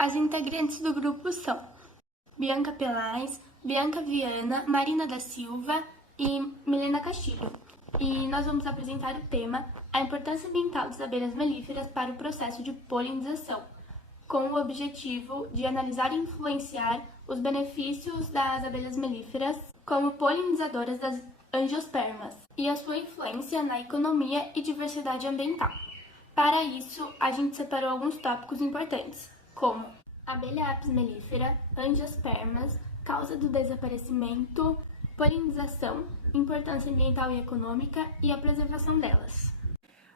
As integrantes do grupo são Bianca Pelais, Bianca Viana, Marina da Silva e Milena Castilho. E nós vamos apresentar o tema A importância ambiental das abelhas melíferas para o processo de polinização, com o objetivo de analisar e influenciar os benefícios das abelhas melíferas como polinizadoras das angiospermas e a sua influência na economia e diversidade ambiental. Para isso, a gente separou alguns tópicos importantes, como abelha apis mellifera, angiospermas, causa do desaparecimento, polinização, importância ambiental e econômica e a preservação delas.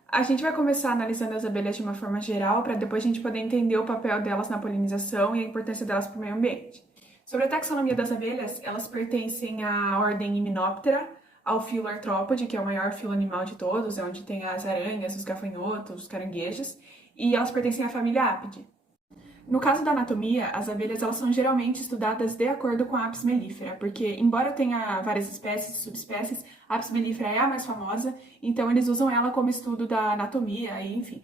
A gente vai começar analisando as abelhas de uma forma geral, para depois a gente poder entender o papel delas na polinização e a importância delas para o meio ambiente. Sobre a taxonomia das abelhas, elas pertencem à ordem Hymenoptera, ao filo Arthrópode, que é o maior filo animal de todos, é onde tem as aranhas, os gafanhotos, os caranguejos, e elas pertencem à família Apidae. No caso da anatomia, as abelhas elas são geralmente estudadas de acordo com a Apis mellifera, porque embora tenha várias espécies e subespécies, a Apis mellifera é a mais famosa, então eles usam ela como estudo da anatomia, e enfim.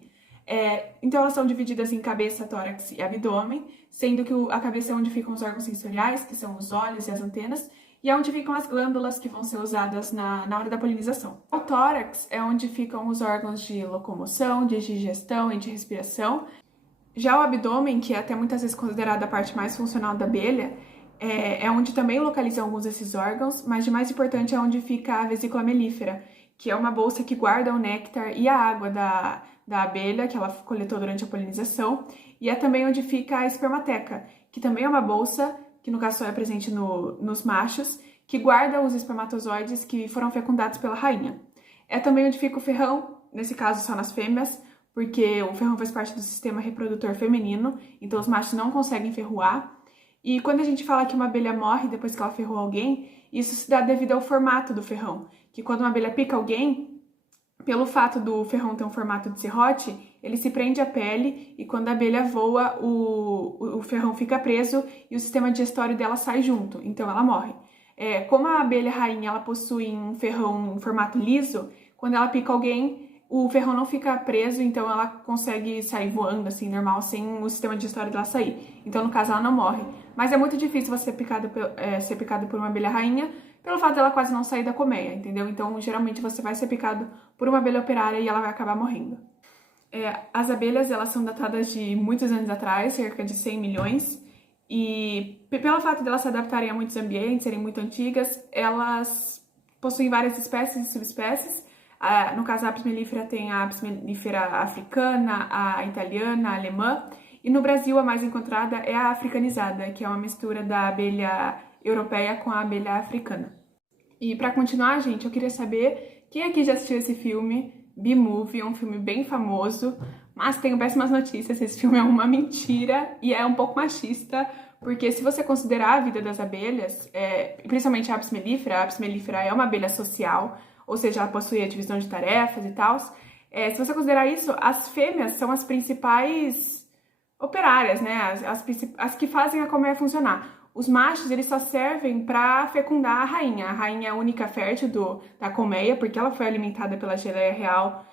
Então elas são divididas em cabeça, tórax e abdômen, sendo que a cabeça é onde ficam os órgãos sensoriais, que são os olhos e as antenas, e é onde ficam as glândulas que vão ser usadas na hora da polinização. O tórax é onde ficam os órgãos de locomoção, de digestão e de respiração. Já o abdômen, que é até muitas vezes considerado a parte mais funcional da abelha, é onde também localizam alguns desses órgãos, mas de mais importante é onde fica a vesícula melífera, que é uma bolsa que guarda o néctar e a água da abelha, que ela coletou durante a polinização, e é também onde fica a espermateca, que também é uma bolsa, que no caso só é presente nos machos, que guarda os espermatozoides que foram fecundados pela rainha. É também onde fica o ferrão, nesse caso só nas fêmeas, porque o ferrão faz parte do sistema reprodutor feminino, então os machos não conseguem ferroar. E quando a gente fala que uma abelha morre depois que ela ferrou alguém, isso se dá devido ao formato do ferrão, que quando uma abelha pica alguém, pelo fato do ferrão ter um formato de serrote, ele se prende à pele e quando a abelha voa, o ferrão fica preso e o sistema digestório dela sai junto, então ela morre. Como a abelha rainha ela possui um ferrão em formato liso, quando ela pica alguém, o ferrão não fica preso, então ela consegue sair voando, assim, normal, sem o sistema digestório dela sair. Então, no caso, ela não morre. Mas é muito difícil você ser picado por uma abelha rainha, pelo fato dela quase não sair da colmeia, entendeu? Então, geralmente, você vai ser picado por uma abelha operária e ela vai acabar morrendo. As abelhas, elas são datadas de muitos anos atrás, cerca de 100 milhões, e pelo fato de elas se adaptarem a muitos ambientes, serem muito antigas, elas possuem várias espécies e subespécies. No caso, a Apis mellifera tem a Apis mellifera africana, a italiana, a alemã, e no Brasil a mais encontrada é a africanizada, que é uma mistura da abelha europeia com a abelha africana. E para continuar, gente, eu queria saber quem aqui já assistiu esse filme, Bee-Movie, um filme bem famoso, mas tenho péssimas notícias, esse filme é uma mentira e é um pouco machista, porque se você considerar a vida das abelhas, principalmente a Apis mellifera é uma abelha social, ou seja, ela possui a divisão de tarefas e tal. Se você considerar isso, as fêmeas são as principais operárias, né? As que fazem a colmeia funcionar. Os machos, eles só servem para fecundar a rainha. A rainha é a única fértil da colmeia, porque ela foi alimentada pela geleia real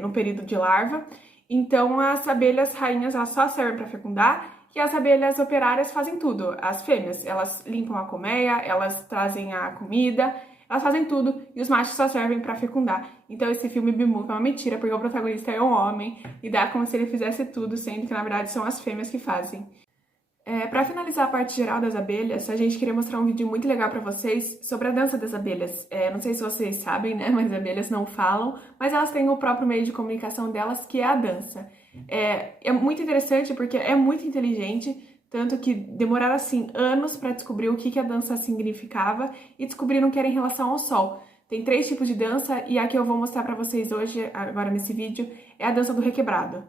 no período de larva. Então, as abelhas rainhas, elas só servem para fecundar, e as abelhas operárias fazem tudo. As fêmeas, elas limpam a colmeia, elas trazem a comida, elas fazem tudo e os machos só servem pra fecundar. Então esse filme Bee-Movie é uma mentira, porque o protagonista é um homem e dá como se ele fizesse tudo, sendo que na verdade são as fêmeas que fazem. Pra finalizar a parte geral das abelhas, a gente queria mostrar um vídeo muito legal pra vocês sobre a dança das abelhas. Não sei se vocês sabem, né, mas as abelhas não falam, mas elas têm o próprio meio de comunicação delas, que é a dança. É muito interessante porque é muito inteligente, tanto que demoraram, assim, anos para descobrir o que a dança significava e descobriram que era em relação ao sol. Tem 3 tipos de dança e a que eu vou mostrar para vocês hoje, agora nesse vídeo, é a dança do requebrado.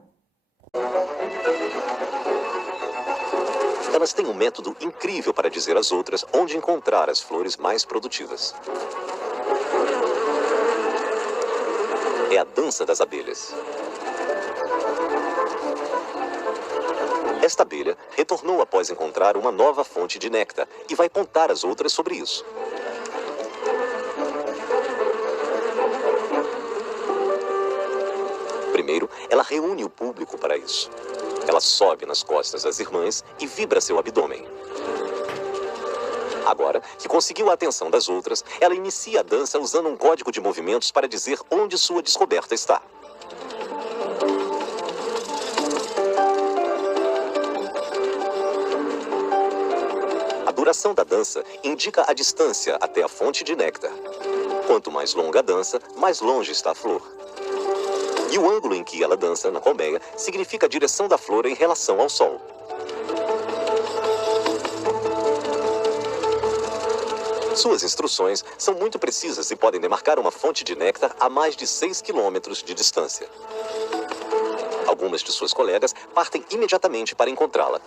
Elas têm um método incrível para dizer às outras onde encontrar as flores mais produtivas. É a dança das abelhas. Esta abelha retornou após encontrar uma nova fonte de néctar e vai contar às outras sobre isso. Primeiro, ela reúne o público para isso. Ela sobe nas costas das irmãs e vibra seu abdômen. Agora que conseguiu a atenção das outras, ela inicia a dança usando um código de movimentos para dizer onde sua descoberta está. A duração da dança indica a distância até a fonte de néctar. Quanto mais longa a dança, mais longe está a flor. E o ângulo em que ela dança na colmeia significa a direção da flor em relação ao sol. Suas instruções são muito precisas e podem demarcar uma fonte de néctar a mais de 6 quilômetros de distância. Algumas de suas colegas partem imediatamente para encontrá-la.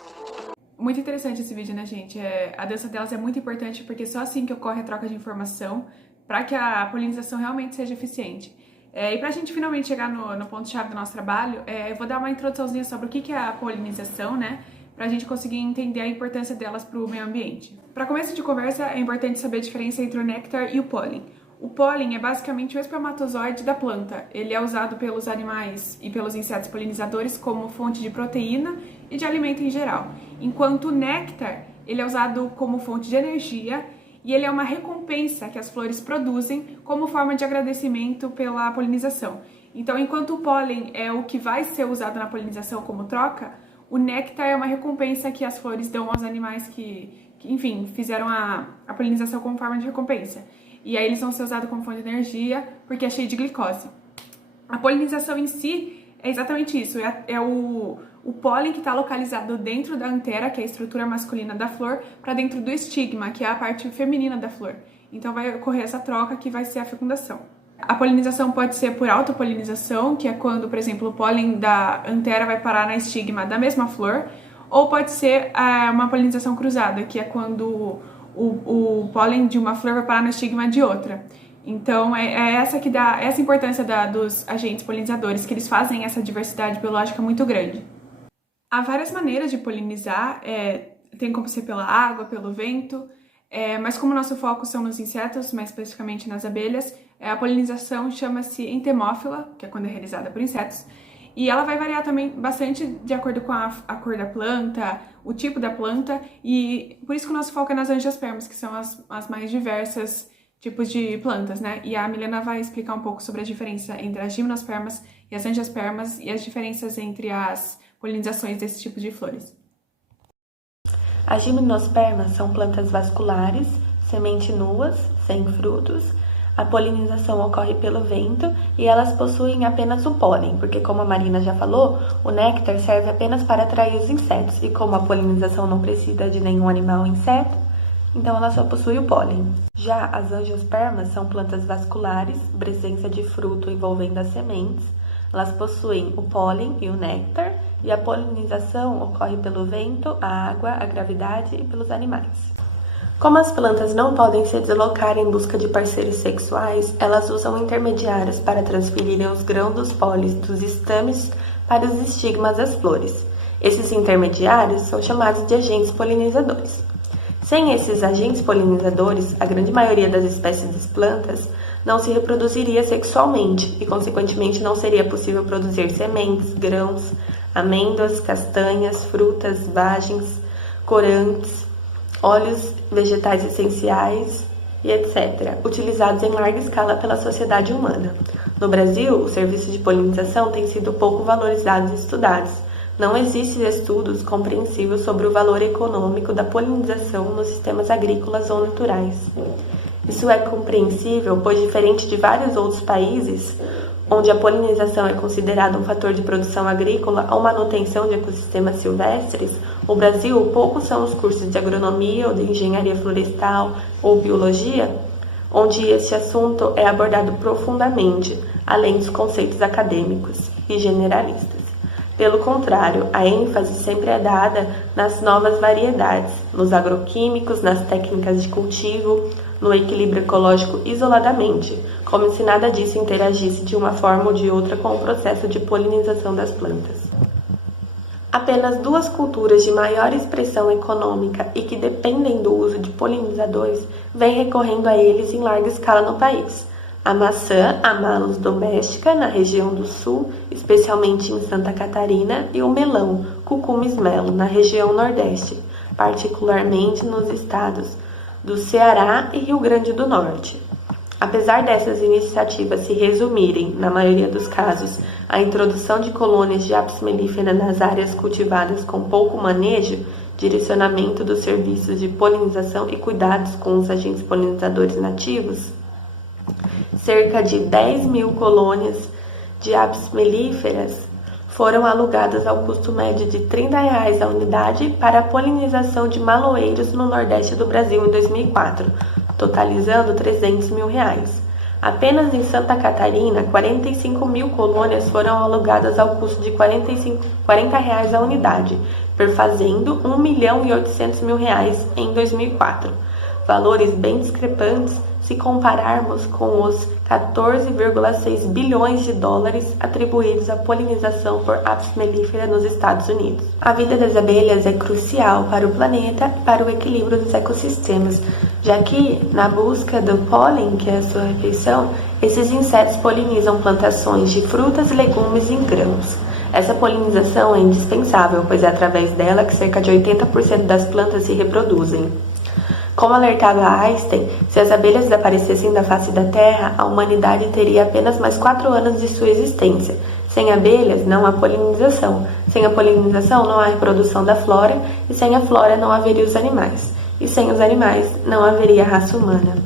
Muito interessante esse vídeo, né, gente? A dança delas é muito importante porque só assim que ocorre a troca de informação para que a polinização realmente seja eficiente. E para a gente finalmente chegar no ponto-chave do nosso trabalho, eu vou dar uma introduçãozinha sobre o que é a polinização, né? Para a gente conseguir entender a importância delas para o meio ambiente. Para começo de conversa, é importante saber a diferença entre o néctar e o pólen. O pólen é basicamente o espermatozoide da planta. Ele é usado pelos animais e pelos insetos polinizadores como fonte de proteína e de alimento em geral. Enquanto o néctar, ele é usado como fonte de energia e ele é uma recompensa que as flores produzem como forma de agradecimento pela polinização. Então, enquanto o pólen é o que vai ser usado na polinização como troca, o néctar é uma recompensa que as flores dão aos animais que enfim, fizeram a polinização como forma de recompensa. E aí eles vão ser usados como fonte de energia porque é cheio de glicose. A polinização em si é exatamente isso, é o pólen que está localizado dentro da antera, que é a estrutura masculina da flor, para dentro do estigma, que é a parte feminina da flor. Então vai ocorrer essa troca que vai ser a fecundação. A polinização pode ser por autopolinização, que é quando, por exemplo, o pólen da antera vai parar na estigma da mesma flor, ou pode ser uma polinização cruzada, que é quando o pólen de uma flor vai parar no estigma de outra. Então, é essa que dá essa importância dos agentes polinizadores, que eles fazem essa diversidade biológica muito grande. Há várias maneiras de polinizar, tem como ser pela água, pelo vento, mas como nosso foco são nos insetos, mais especificamente nas abelhas, a polinização chama-se entomófila, que é quando é realizada por insetos, e ela vai variar também bastante de acordo com a cor da planta, o tipo da planta, e por isso que o nosso foco é nas angiospermas, que são as mais diversas tipos de plantas, né? E a Milena vai explicar um pouco sobre a diferença entre as gimnospermas e as angiospermas e as diferenças entre as polinizações desse tipo de flores. As gimnospermas são plantas vasculares, semente nuas, sem frutos. A polinização ocorre pelo vento e elas possuem apenas o pólen, porque como a Marina já falou, o néctar serve apenas para atrair os insetos, e como a polinização não precisa de nenhum animal ou inseto, então ela só possui o pólen. Já as angiospermas são plantas vasculares, presença de fruto envolvendo as sementes. Elas possuem o pólen e o néctar, e a polinização ocorre pelo vento, a água, a gravidade e pelos animais. Como as plantas não podem se deslocar em busca de parceiros sexuais, elas usam intermediários para transferirem os grãos dos pólenes dos estames para os estigmas das flores. Esses intermediários são chamados de agentes polinizadores. Sem esses agentes polinizadores, a grande maioria das espécies de plantas não se reproduziria sexualmente e, consequentemente, não seria possível produzir sementes, grãos, amêndoas, castanhas, frutas, vagens, corantes, óleos vegetais essenciais e etc., utilizados em larga escala pela sociedade humana. No Brasil, os serviços de polinização têm sido pouco valorizados e estudados. Não existem estudos compreensivos sobre o valor econômico da polinização nos sistemas agrícolas ou naturais. Isso é compreensível, pois, diferente de vários outros países, onde a polinização é considerada um fator de produção agrícola ou manutenção de ecossistemas silvestres, no Brasil, poucos são os cursos de agronomia ou de engenharia florestal ou biologia, onde esse assunto é abordado profundamente, além dos conceitos acadêmicos e generalistas. Pelo contrário, a ênfase sempre é dada nas novas variedades, nos agroquímicos, nas técnicas de cultivo, no equilíbrio ecológico isoladamente, como se nada disso interagisse de uma forma ou de outra com o processo de polinização das plantas. Apenas duas culturas de maior expressão econômica e que dependem do uso de polinizadores vêm recorrendo a eles em larga escala no país: a maçã, a Malus domestica, na região do sul, especialmente em Santa Catarina, e o melão, Cucumis melo, na região nordeste, particularmente nos estados do Ceará e Rio Grande do Norte. Apesar dessas iniciativas se resumirem, na maioria dos casos, à introdução de colônias de Apis mellifera nas áreas cultivadas com pouco manejo, direcionamento dos serviços de polinização e cuidados com os agentes polinizadores nativos, cerca de 10.000 colônias de Apis mellíferas foram alugadas ao custo médio de R$ 30 a unidade para a polinização de maloeiros no Nordeste do Brasil em 2004, totalizando R$ 300 mil. Apenas em Santa Catarina, 45.000 colônias foram alugadas ao custo de R$ 40 a unidade, perfazendo R$ 1.800.000 em 2004. Valores bem discrepantes se compararmos com os 14,6 bilhões de dólares atribuídos à polinização por Apis mellifera nos Estados Unidos. A vida das abelhas é crucial para o planeta e para o equilíbrio dos ecossistemas, já que, na busca do pólen, que é a sua refeição, esses insetos polinizam plantações de frutas, legumes e grãos. Essa polinização é indispensável, pois é através dela que cerca de 80% das plantas se reproduzem. Como alertava Einstein, se as abelhas desaparecessem da face da Terra, a humanidade teria apenas mais 4 anos de sua existência. Sem abelhas, não há polinização. Sem a polinização, não há reprodução da flora, e sem a flora não haveria os animais. E sem os animais, não haveria raça humana.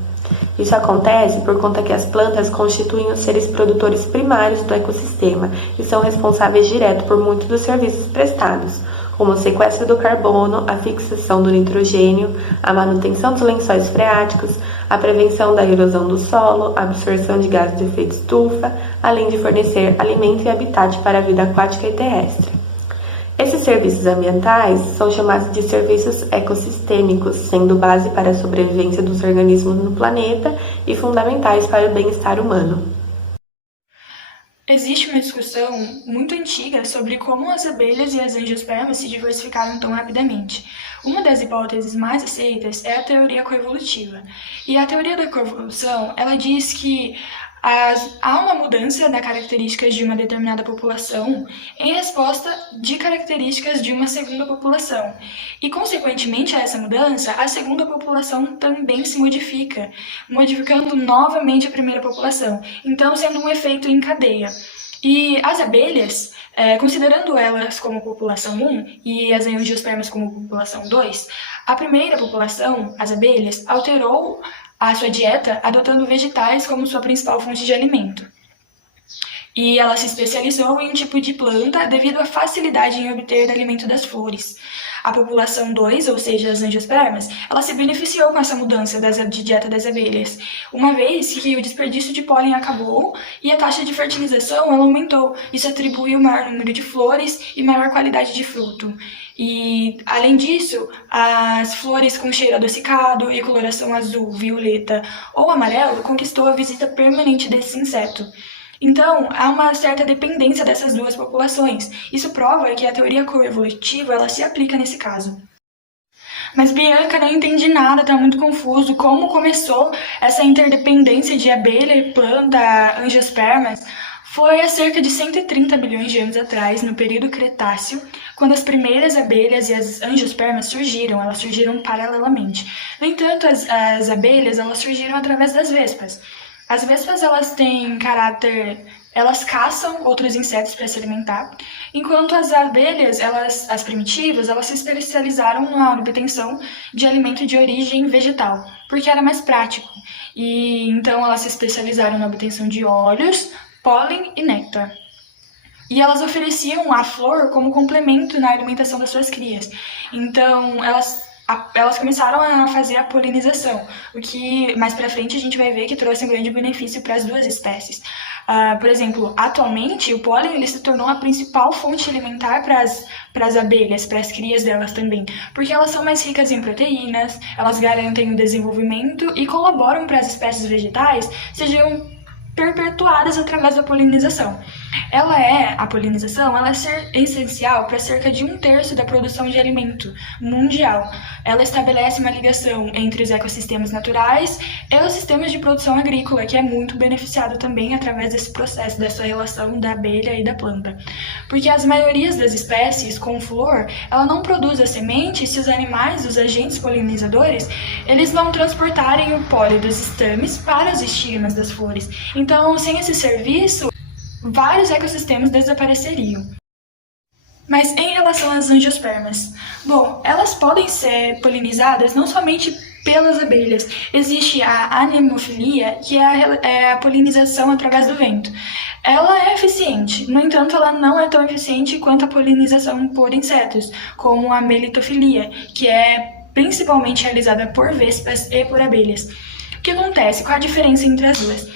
Isso acontece por conta que as plantas constituem os seres produtores primários do ecossistema e são responsáveis direto por muitos dos serviços prestados, como o sequestro do carbono, a fixação do nitrogênio, a manutenção dos lençóis freáticos, a prevenção da erosão do solo, a absorção de gases de efeito estufa, além de fornecer alimento e habitat para a vida aquática e terrestre. Esses serviços ambientais são chamados de serviços ecossistêmicos, sendo base para a sobrevivência dos organismos no planeta e fundamentais para o bem-estar humano. Existe uma discussão muito antiga sobre como as abelhas e as angiospermas se diversificaram tão rapidamente. Uma das hipóteses mais aceitas é a teoria coevolutiva. E a teoria da coevolução, ela diz que há uma mudança das características de uma determinada população em resposta de características de uma segunda população. E, consequentemente a essa mudança, a segunda população também se modifica, modificando novamente a primeira população, então sendo um efeito em cadeia. E as abelhas, considerando elas como população 1 e as angiospermas como população 2, a primeira população, as abelhas, alterou a sua dieta adotando vegetais como sua principal fonte de alimento. E ela se especializou em um tipo de planta devido à facilidade em obter alimento das flores. A população 2, ou seja, as angiospermas, ela se beneficiou com essa mudança de dieta das abelhas, uma vez que o desperdício de pólen acabou e a taxa de fertilização ela aumentou. Isso atribuiu maior número de flores e maior qualidade de fruto. E, além disso, as flores com cheiro adocicado e coloração azul, violeta ou amarelo conquistou a visita permanente desse inseto. Então, há uma certa dependência dessas duas populações. Isso prova que a teoria coevolutiva ela se aplica nesse caso. Mas Bianca não entende nada, está muito confuso. Como começou essa interdependência de abelha e planta, angiospermas? Foi há cerca de 130 bilhões de anos atrás, no período Cretáceo, quando as primeiras abelhas e as angiospermas surgiram. Elas surgiram paralelamente. No entanto, as abelhas elas surgiram através das vespas. As vespas elas têm caráter, elas caçam outros insetos para se alimentar, enquanto as abelhas, as primitivas, elas se especializaram na obtenção de alimento de origem vegetal, porque era mais prático. E então elas se especializaram na obtenção de óleos, pólen e néctar. E elas ofereciam a flor como complemento na alimentação das suas crias. Então elas começaram a fazer a polinização, o que mais pra frente a gente vai ver que trouxe um grande benefício para as duas espécies. Por exemplo, atualmente o pólen ele se tornou a principal fonte alimentar para as abelhas, para as crias delas também, porque elas são mais ricas em proteínas, elas garantem o desenvolvimento e colaboram para as espécies vegetais sejam perpetuadas através da polinização. A polinização, ela é essencial para cerca de 1/3 da produção de alimento mundial. Ela estabelece uma ligação entre os ecossistemas naturais e os sistemas de produção agrícola, que é muito beneficiado também através desse processo, dessa relação da abelha e da planta. Porque as maiorias das espécies com flor, ela não produz a semente se os animais, os agentes polinizadores, eles não transportarem o pólen dos estames para os estigmas das flores. Então, sem esse serviço, vários ecossistemas desapareceriam. Mas em relação às angiospermas, bom, elas podem ser polinizadas não somente pelas abelhas. Existe a anemofilia, que é a polinização através do vento. Ela é eficiente, no entanto, ela não é tão eficiente quanto a polinização por insetos, como a melitofilia, que é principalmente realizada por vespas e por abelhas. O que acontece? Qual a diferença entre as duas?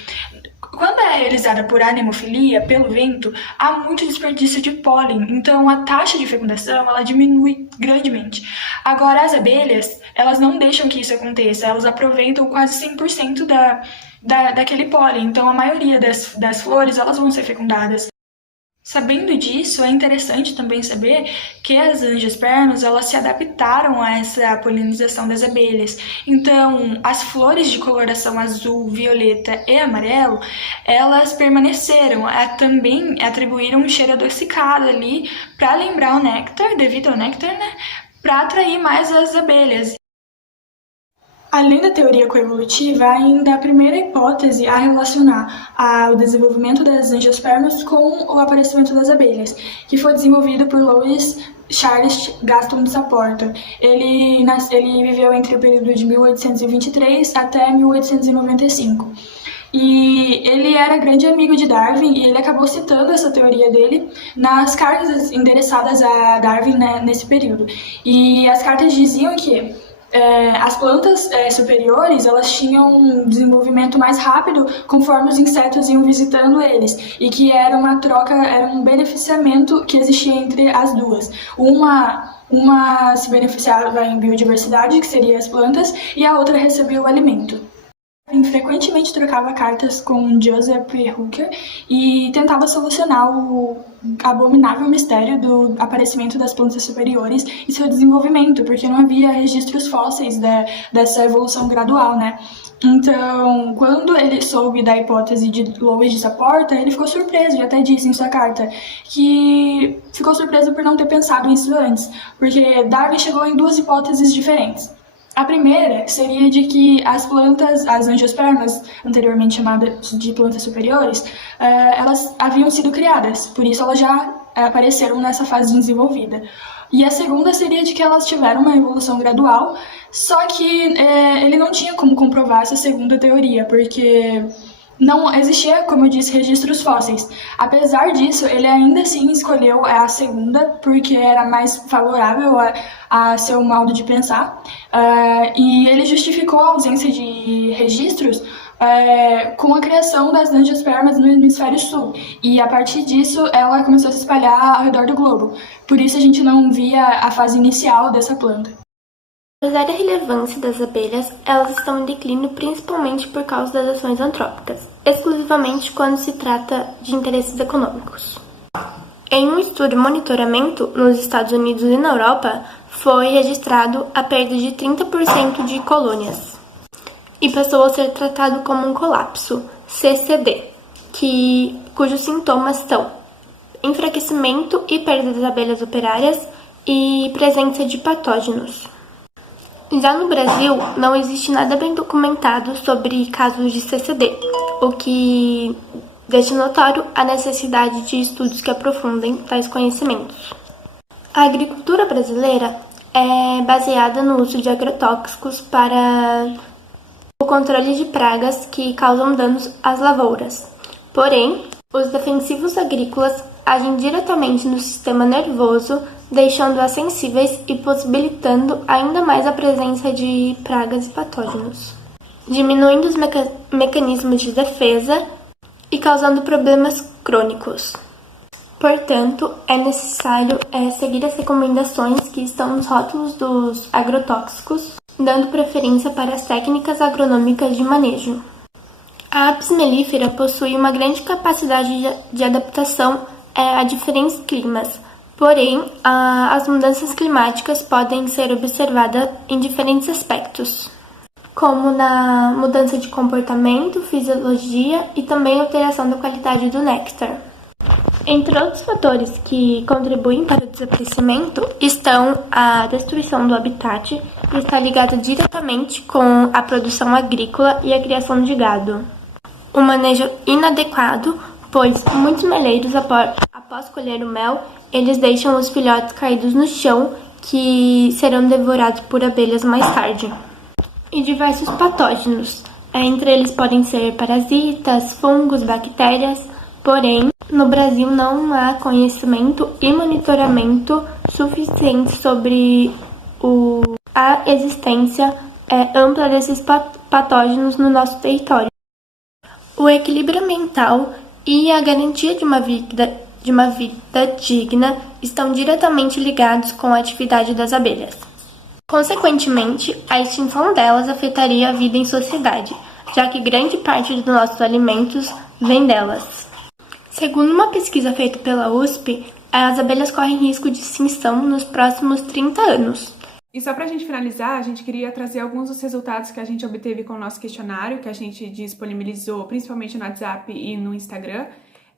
Quando é realizada por anemofilia, pelo vento, há muito desperdício de pólen, então a taxa de fecundação ela diminui grandemente. Agora, as abelhas, elas não deixam que isso aconteça, elas aproveitam quase 100% daquele pólen, então a maioria das flores elas vão ser fecundadas. Sabendo disso, é interessante também saber que as angiospermas elas se adaptaram a essa polinização das abelhas. Então, as flores de coloração azul, violeta e amarelo, elas permaneceram, também atribuíram um cheiro adocicado ali para lembrar o néctar, devido ao néctar, né? Para atrair mais as abelhas. Além da teoria coevolutiva, ainda a primeira hipótese a relacionar o desenvolvimento das angiospermas com o aparecimento das abelhas, que foi desenvolvido por Louis Charles Gaston de Saporta. Ele viveu entre o período de 1823 até 1895. E ele era grande amigo de Darwin e ele acabou citando essa teoria dele nas cartas endereçadas a Darwin, né, nesse período. E as cartas diziam que as plantas superiores elas tinham um desenvolvimento mais rápido conforme os insetos iam visitando eles e que era uma troca, era um beneficiamento que existia entre as duas. Uma se beneficiava em biodiversidade, que seria as plantas, e a outra recebia o alimento. Frequentemente trocava cartas com Joseph Hooker e tentava solucionar o abominável mistério do aparecimento das plantas superiores e seu desenvolvimento, porque não havia registros fósseis dessa evolução gradual, né? Então, quando ele soube da hipótese de Louis de Saporta, ele ficou surpreso e até disse em sua carta que ficou surpreso por não ter pensado nisso antes, porque Darwin chegou em duas hipóteses diferentes. A primeira seria de que as plantas, as angiospermas, anteriormente chamadas de plantas superiores, elas haviam sido criadas, por isso elas já apareceram nessa fase desenvolvida. E a segunda seria de que elas tiveram uma evolução gradual, só que ele não tinha como comprovar essa segunda teoria, porque não existia, como eu disse, registros fósseis. Apesar disso, ele ainda assim escolheu a segunda, porque era mais favorável a seu modo de pensar. E ele justificou a ausência de registros com a criação das angiospermas no hemisfério sul. E a partir disso, ela começou a se espalhar ao redor do globo. Por isso a gente não via a fase inicial dessa planta. Apesar da relevância das abelhas, elas estão em declínio principalmente por causa das ações antrópicas, exclusivamente quando se trata de interesses econômicos. Em um estudo de monitoramento nos Estados Unidos e na Europa, foi registrado a perda de 30% de colônias e passou a ser tratado como um colapso, CCD, cujos sintomas são enfraquecimento e perda das abelhas operárias e presença de patógenos. Já no Brasil, não existe nada bem documentado sobre casos de CCD, o que deixa notório a necessidade de estudos que aprofundem tais conhecimentos. A agricultura brasileira é baseada no uso de agrotóxicos para o controle de pragas que causam danos às lavouras. Porém, os defensivos agrícolas agem diretamente no sistema nervoso, deixando-as sensíveis e possibilitando ainda mais a presença de pragas e patógenos, diminuindo os mecanismos de defesa e causando problemas crônicos. Portanto, é necessário seguir as recomendações que estão nos rótulos dos agrotóxicos, dando preferência para as técnicas agronômicas de manejo. A apis mellifera possui uma grande capacidade de adaptação a diferentes climas, porém, as mudanças climáticas podem ser observadas em diferentes aspectos, como na mudança de comportamento, fisiologia e também alteração da qualidade do néctar. Entre outros fatores que contribuem para o desaparecimento estão a destruição do habitat, que está ligada diretamente com a produção agrícola e a criação de gado. O manejo inadequado, pois muitos meleiros, após colher o mel, eles deixam os filhotes caídos no chão, que serão devorados por abelhas mais tarde. E diversos patógenos, entre eles podem ser parasitas, fungos, bactérias, porém, no Brasil não há conhecimento e monitoramento suficiente sobre a existência ampla desses patógenos no nosso território. O equilíbrio ambiental e a garantia de uma vida digna estão diretamente ligados com a atividade das abelhas. Consequentemente, a extinção delas afetaria a vida em sociedade, já que grande parte dos nossos alimentos vem delas. Segundo uma pesquisa feita pela USP, as abelhas correm risco de extinção nos próximos 30 anos. E só para a gente finalizar, a gente queria trazer alguns dos resultados que a gente obteve com o nosso questionário, que a gente disponibilizou principalmente no WhatsApp e no Instagram.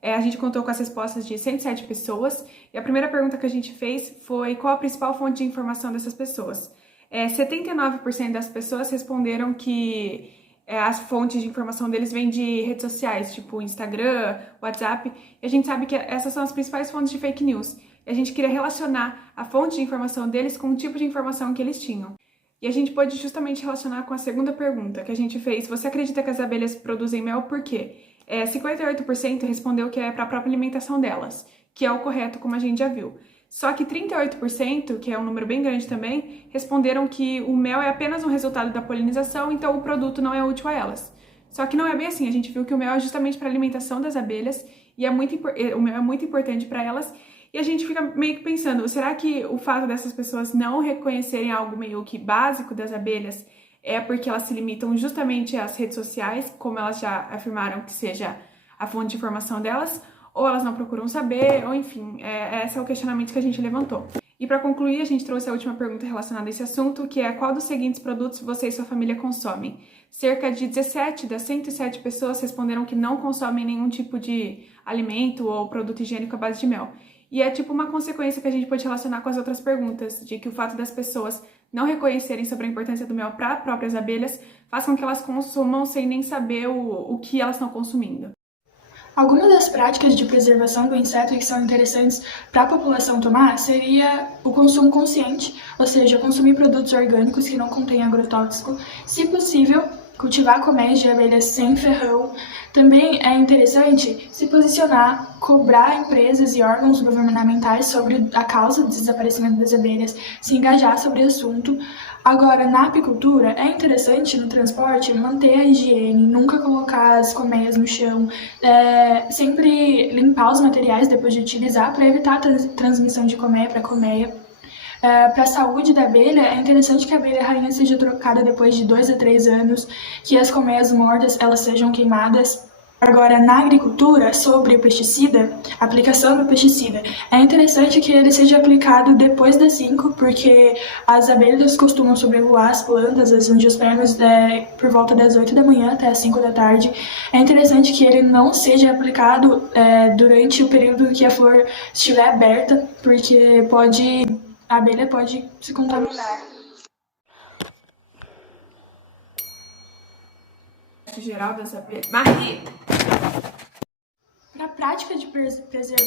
A gente contou com as respostas de 107 pessoas, e a primeira pergunta que a gente fez foi qual a principal fonte de informação dessas pessoas. 79% das pessoas responderam que as fontes de informação deles vêm de redes sociais, tipo Instagram, WhatsApp, e a gente sabe que essas são as principais fontes de fake news. E a gente queria relacionar a fonte de informação deles com o tipo de informação que eles tinham. E a gente pode justamente relacionar com a segunda pergunta que a gente fez. Você acredita que as abelhas produzem mel por quê? 58% respondeu que é para a própria alimentação delas, que é o correto, como a gente já viu. Só que 38%, que é um número bem grande também, responderam que o mel é apenas um resultado da polinização, então o produto não é útil a elas. Só que não é bem assim, a gente viu que o mel é justamente para a alimentação das abelhas e o mel é muito importante para elas. E a gente fica meio que pensando, será que o fato dessas pessoas não reconhecerem algo meio que básico das abelhas é porque elas se limitam justamente às redes sociais, como elas já afirmaram que seja a fonte de informação delas, ou elas não procuram saber, ou enfim, esse é o questionamento que a gente levantou. E para concluir, a gente trouxe a última pergunta relacionada a esse assunto, que é qual dos seguintes produtos você e sua família consomem? Cerca de 17 das 107 pessoas responderam que não consomem nenhum tipo de alimento ou produto higiênico à base de mel. E é tipo uma consequência que a gente pode relacionar com as outras perguntas, de que o fato das pessoas não reconhecerem sobre a importância do mel para as próprias abelhas faz com que elas consumam sem nem saber o que elas estão consumindo. Algumas das práticas de preservação do inseto que são interessantes para a população tomar seria o consumo consciente, ou seja, consumir produtos orgânicos que não contêm agrotóxico, se possível, cultivar colmeias de abelhas sem ferrão. Também é interessante se posicionar, cobrar empresas e órgãos governamentais sobre a causa do desaparecimento das abelhas, se engajar sobre o assunto. Agora, na apicultura, é interessante no transporte manter a higiene, nunca colocar as colmeias no chão, sempre limpar os materiais depois de utilizar para evitar a transmissão de colmeia para colmeia. Para a saúde da abelha, é interessante que a abelha rainha seja trocada depois de 2 a 3 anos, que as colmeias mortas elas sejam queimadas. Agora, na agricultura, sobre o pesticida, a aplicação do pesticida, é interessante que ele seja aplicado depois das 5, porque as abelhas costumam sobrevoar as plantas, as angiospermas, por volta das 8 da manhã até as 5 da tarde. É interessante que ele não seja aplicado durante o período que a flor estiver aberta, porque a abelha pode se contaminar. Geral das abelhas. Marie! Na prática de preservar...